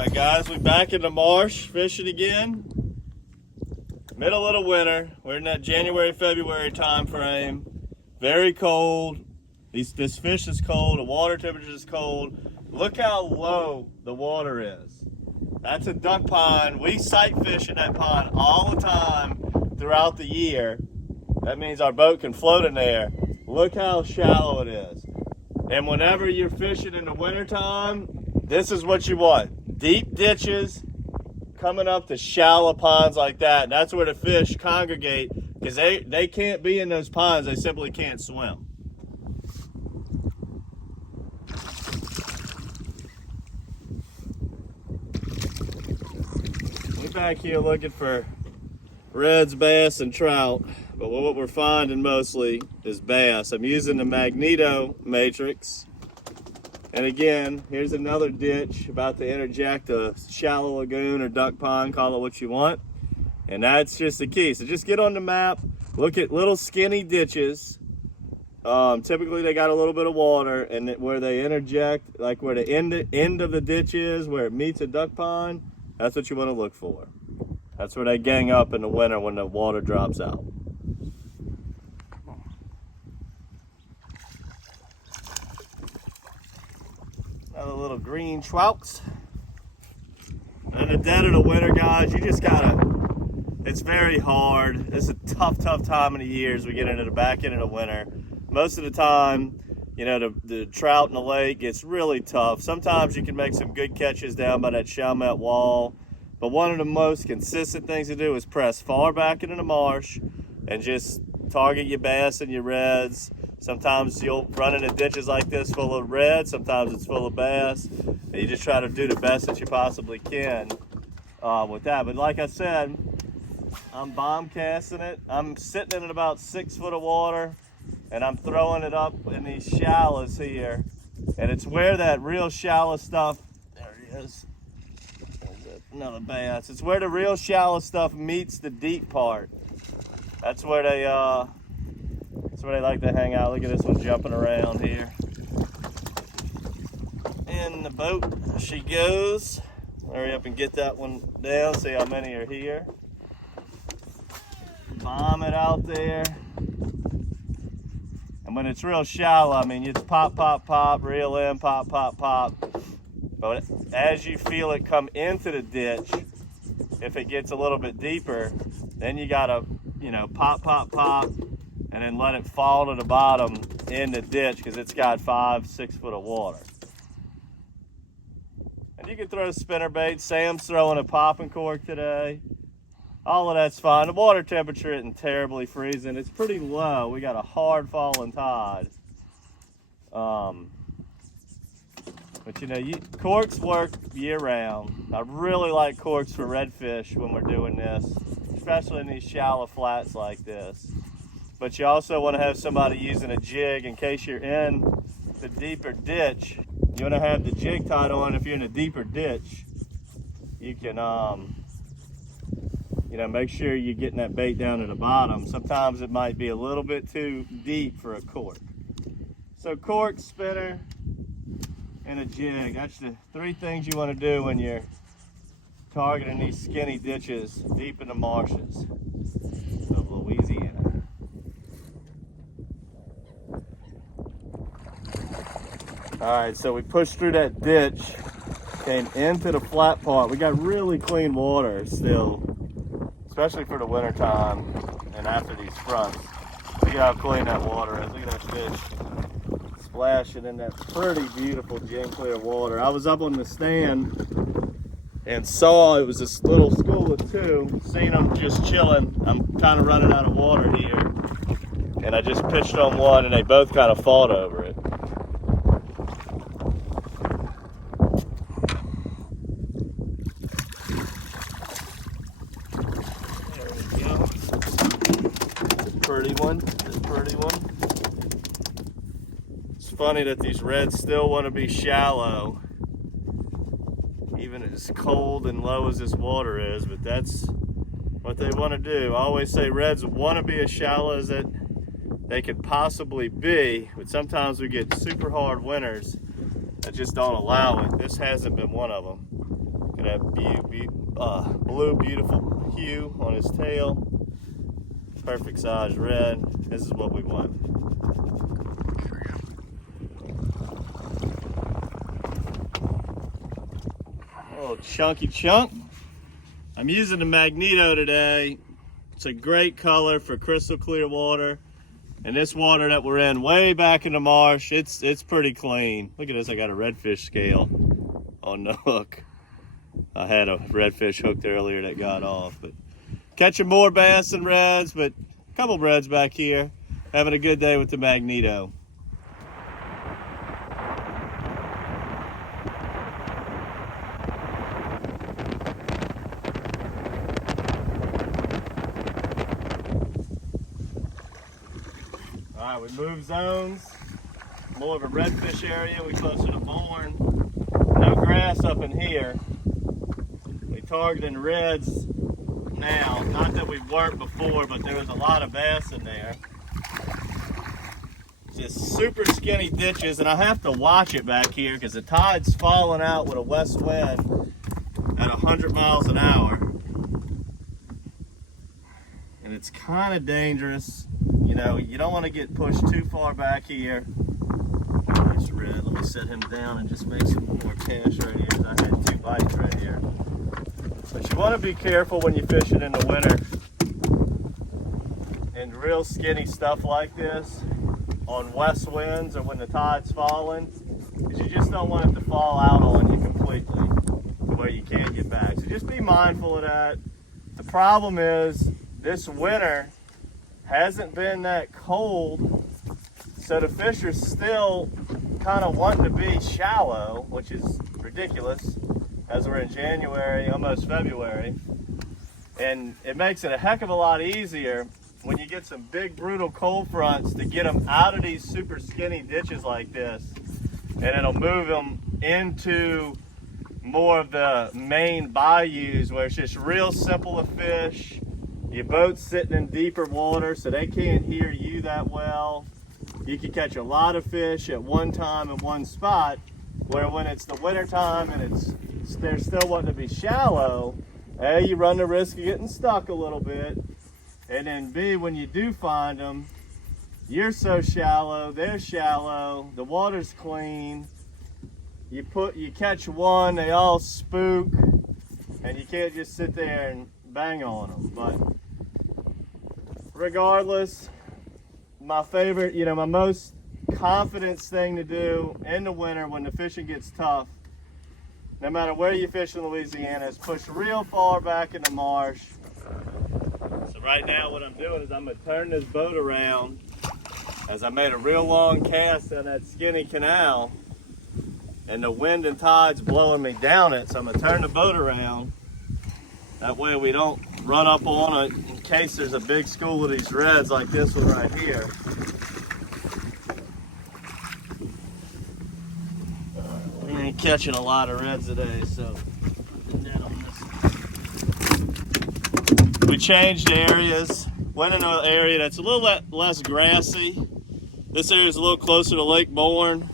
Alright guys, we back in the marsh fishing again. Middle of the winter. We're in that January, February time frame. Very cold. This fish is cold, the water temperature is cold. Look how low the water is. That's a duck pond. We sight fish in that pond all the time throughout the year. That means our boat can float in there. Look how shallow it is. And whenever you're fishing in the wintertime, this is what you want. Deep ditches coming up to shallow ponds like that. And that's where the fish congregate because they can't be in those ponds. They simply can't swim. We're back here looking for reds, bass, and trout. But what we're finding mostly is bass. I'm using the magneto matrix. And again, here's another ditch about to interject a shallow lagoon or duck pond, call it what you want. And that's just the key. So just get on the map, look at little skinny ditches. Typically they got a little bit of water, and where they interject, like where the end of the ditch is, where it meets a duck pond, that's what you want to look for. That's where they gang up in the winter when the water drops out. Another little green trouts. In the dead of the winter, guys, you just gotta, it's very hard. It's a tough time of the year as we get into the back end of the winter. Most of the time, you know, the trout in the lake gets really tough. Sometimes you can make some good catches down by that Chalmette wall. But one of the most consistent things to do is press far back into the marsh and just target your bass and your reds. Sometimes you'll run into ditches like this full of reds, sometimes it's full of bass, and you just try to do the best that you possibly can with that. But like I said, I'm bomb casting it. I'm sitting in about 6 foot of water, and I'm throwing it up in these shallows here. And it's where that real shallow stuff, there he is. Another bass. It's where the real shallow stuff meets the deep part. That's where they like to hang out. Look at this one jumping around here. In the boat she goes. Hurry up and get that one down. See how many are here. Bomb it out there. And when it's real shallow, I mean, it's pop, pop, pop, reel in, pop, pop, pop. But as you feel it come into the ditch, if it gets a little bit deeper, then you gotta, you know, pop, pop, pop, and then let it fall to the bottom in the ditch because it's got 5-6 foot of water. And you can throw spinnerbait. Sam's throwing a popping cork today. All of that's fine. The water temperature isn't terribly freezing. It's pretty low. We got a hard falling tide. But you know, corks work year round. I really like corks for redfish when we're doing this, especially in these shallow flats like this. But you also want to have somebody using a jig in case you're in the deeper ditch. You want to have the jig tied on if you're in a deeper ditch. You can, you know, make sure you're getting that bait down to the bottom. Sometimes it might be a little bit too deep for a cork. So cork, spinner, and a jig. That's the 3 things you want to do when you're targeting these skinny ditches deep in the marshes of Louisiana. All right, so we pushed through that ditch, came into the flat part. We got really clean water still, especially for the winter time and after these fronts. Look at how clean that water is. Look at that fish splashing in that pretty beautiful gin clear water. I was up on the stand and saw it was this little school of 2. Seen them just chilling. I'm kind of running out of water here, and I just pitched on one, and they both kind of fought over it. There we go. It's a pretty one. It's a pretty one. It's funny that these reds still want to be shallow, even as cold and low as this water is, but that's what they want to do. I always say reds want to be as shallow as they could possibly be, but sometimes we get super hard winters that just don't allow it. This hasn't been one of them. Look at that blue, beautiful hue on his tail. Perfect size red. This is what we want. A little chunky chunk. I'm using the Magneto today. It's a great color for crystal clear water. And this water that we're in way back in the marsh, it's pretty clean. Look at this, I got a redfish scale on the hook. I had a redfish hooked earlier that got off. But catching more bass and reds, but a couple of reds back here. Having a good day with the Magneto. All right, we moved zones. More of a redfish area. We closer to Bourne. No grass up in here. We targeting reds now. Not that we weren't before, but there was a lot of bass in there. Just super skinny ditches, and I have to watch it back here because the tide's falling out with a west wind at 100 miles an hour. And it's kind of dangerous. You know, you don't want to get pushed too far back here. Nice red. Let me set him down and just make some more cash right here. I had 2 bites right here. But you want to be careful when you're fishing in the winter. And real skinny stuff like this on west winds or when the tide's falling, because you just don't want it to fall out on you completely to where you can't get back. So just be mindful of that. The problem is this winter hasn't been that cold, so the fish are still kind of wanting to be shallow, which is ridiculous as we're in January, almost February. And it makes it a heck of a lot easier when you get some big brutal cold fronts to get them out of these super skinny ditches like this, and it'll move them into more of the main bayous where it's just real simple to fish. Your boat's sitting in deeper water, so they can't hear you that well. You can catch a lot of fish at one time in one spot, where when it's the winter time and they're still wanting to be shallow, A, you run the risk of getting stuck a little bit, and then B, when you do find them, you're so shallow, they're shallow, the water's clean, you catch one, they all spook, and you can't just sit there and bang on them. But regardless, my favorite, my most confidence thing to do in the winter when the fishing gets tough, no matter where you fish in Louisiana, is push real far back in the marsh. So right now what I'm doing is I'm gonna turn this boat around, as I made a real long cast on that skinny canal and the wind and tide's blowing me down it. So I'm gonna turn the boat around. That way we don't run up on it in case there's a big school of these reds like this one right here. We ain't catching a lot of reds today, so we changed areas. Went into an area that's a little less grassy. This area is a little closer to Lake Bourne.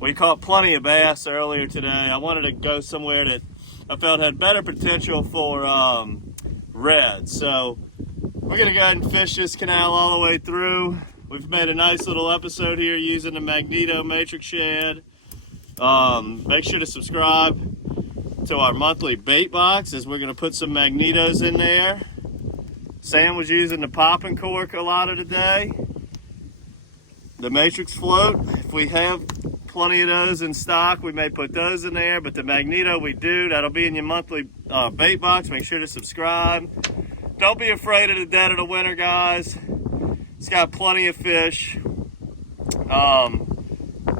We caught plenty of bass earlier today. I wanted to go somewhere that I felt had better potential for red. So we're gonna go ahead and fish this canal all the way through. We've made a nice little episode here using the Magneto Matrix Shad. Make sure to subscribe to our monthly bait box, as we're gonna put some magnetos in there. Sam was using the popping cork a lot of the day. The Matrix float, if we have plenty of those in stock, we may put those in there, but the Magneto we do, that'll be in your monthly bait box. Make sure to subscribe. Don't be afraid of the dead of the winter, guys. It's got plenty of fish.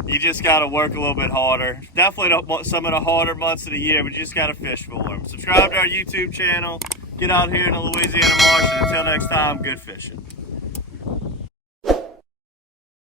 You just got to work a little bit harder. Definitely don't want some of the harder months of the year, but you just got to fish for them. Subscribe to our YouTube channel. Get out here in the Louisiana marsh, and until next time, good fishing.